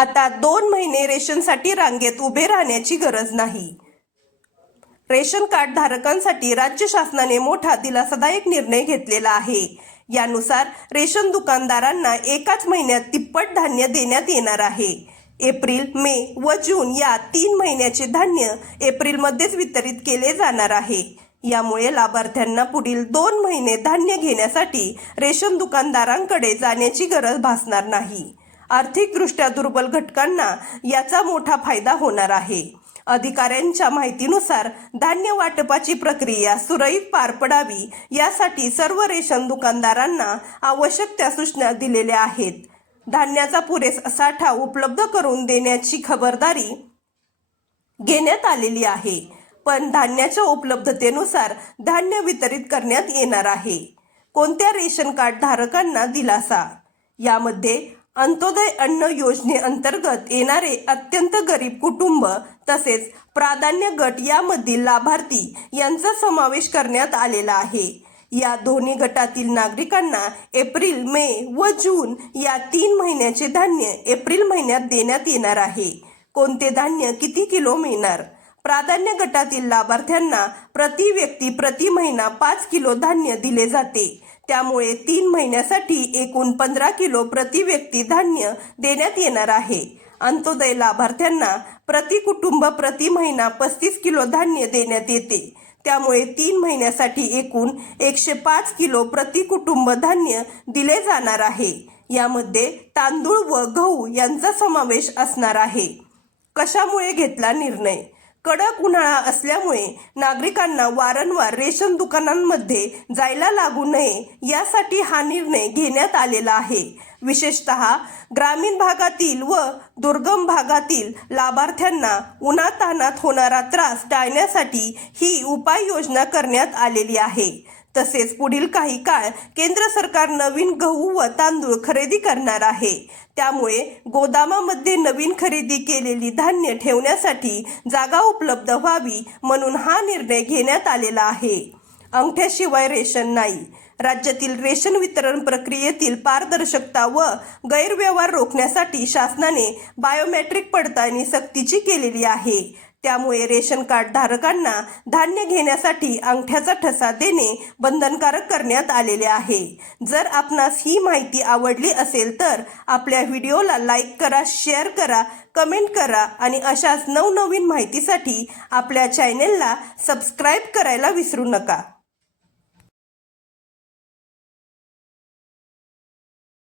आता 2 महिने रेशनसाठी रांगेत उभे राहण्याची गरज नाही। रेशन कार्ड धारकांसाठी राज्य शासनाने मोठा दिलासादायक निर्णय घेतलेला आहे। यानुसार रेशन दुकानदारांना एकाच महिन्यात तिप्पट धान्य देण्यात येणार आहे। एप्रिल, मे व जून या 3 महिन्याचे धान्य एप्रिलमध्येच वितरित केले जाणार आहे। यामुळे लाभार्थ्यांना पुढील 2 महिने धान्य घेण्यासाठी रेशन दुकानदारांकडे जाण्याची गरज भासणार नाही। आर्थिकदृष्ट्या दुर्बल घटकांना याचा मोठा फायदा होणार आहे। अधिकाऱ्यांच्या माहितीनुसार धान्य वाटपाची प्रक्रिया सुरळीत पार पडावी यासाठी सर्व रेशन दुकानदारांना आवश्यक त्या सूचना दिलेल्या आहेत। धान्याचा पुरेसा साठा उपलब्ध करून देण्याची खबरदारी घेण्यात आलेली आहे, पण धान्याच्या उपलब्धतेनुसार धान्य वितरित करण्यात येणार आहे। कोणत्या रेशन कार्ड धारकांना दिलासा? यामध्ये अंत्योदय अन्न योजनेअंतर्गत येणारे अत्यंत गरीब कुटुंब तसेच प्राधान्य गट यामधील लाभार्थी यांचा समावेश करण्यात आलेला आहे। या दोन्ही गटातील नागरिकांना एप्रिल, मे व जून या 3 महिन्याचे धान्य एप्रिल महिन्यात देण्यात येणार आहे। कोणते धान्य किती किलो मिळणार? प्राधान्य गटातील लाभार्थ्यांना प्रति व्यक्ती प्रति महिना 5 किलो धान्य दिले जाते। त्यामुळे 3 महिन्यासाठी एकूण 15 किलो प्रति व्यक्ती धान्य देण्यात येणार आहे। अंत्योदय लाभार्थ्यांना प्रति कुटुंब प्रति महिना 35 किलो धान्य देण्यात येते। त्यामुळे 3 महिन्यासाठी एकूण 105 किलो प्रति कुटुंब धान्य दिले जाणार आहे। यामध्ये तांदूळ व गहू यांचा समावेश असणार आहे। कशामुळे घेतला निर्णय? कडक उन्हाळा असल्यामुळे नागरिकांना वारंवार रेशन दुकानांमध्ये जायला लागू नये यासाठी हा निर्णय घेण्यात आलेला आहे। विशेषतः ग्रामीण भागातील व दुर्गम भागातील लाभार्थ्यांना उन्हातान्हात होणारा त्रास टाळण्यासाठी ही उपाययोजना करण्यात आलेली आहे। तसेच पुढील काही काळ केंद्र सरकार नवीन गहू व तांदूळ खरेदी करणार आहे। त्यामुळे गोदामामध्ये नवीन खरेदी केलेली धान्य ठेवण्यासाठी जागा उपलब्ध व्हावी म्हणून हा निर्णय घेण्यात आलेला आहे। अंगठ्याशिवाय रेशन नाही। राज्यातील रेशन वितरण प्रक्रियेतील पारदर्शकता व गैरव्यवहार रोखण्यासाठी शासनाने बायोमेट्रिक पडताळणी सक्तीची केलेली आहे। त्यामुळे रेशन कार्ड धारकांना धान्य घेण्यासाठी अंगठ्याचा ठसा देणे बंधनकारक करण्यात आलेले आहे। जर आपणास ही माहिती आवडली असेल तर आपल्या व्हिडिओला लाईक करा, शेअर करा, कमेंट करा आणि अशाच नवनवीन माहितीसाठी आपल्या चॅनेलला सबस्क्राईब करायला विसरू नका।